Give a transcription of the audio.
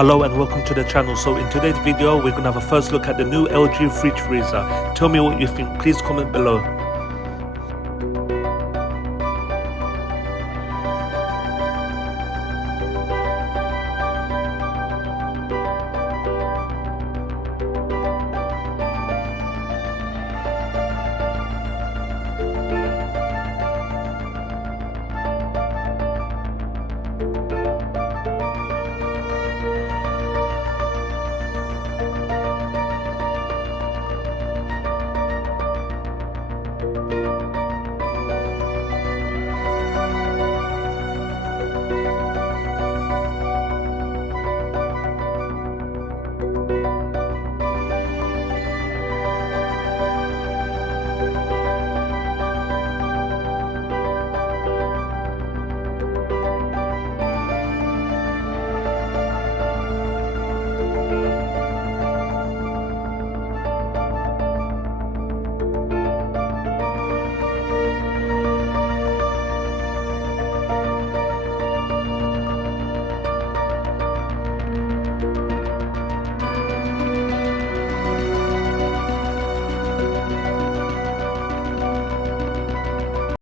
Hello and welcome to the channel. So in today's video we're gonna have a first look at the new LG fridge freezer. Tell me what you think, please comment below.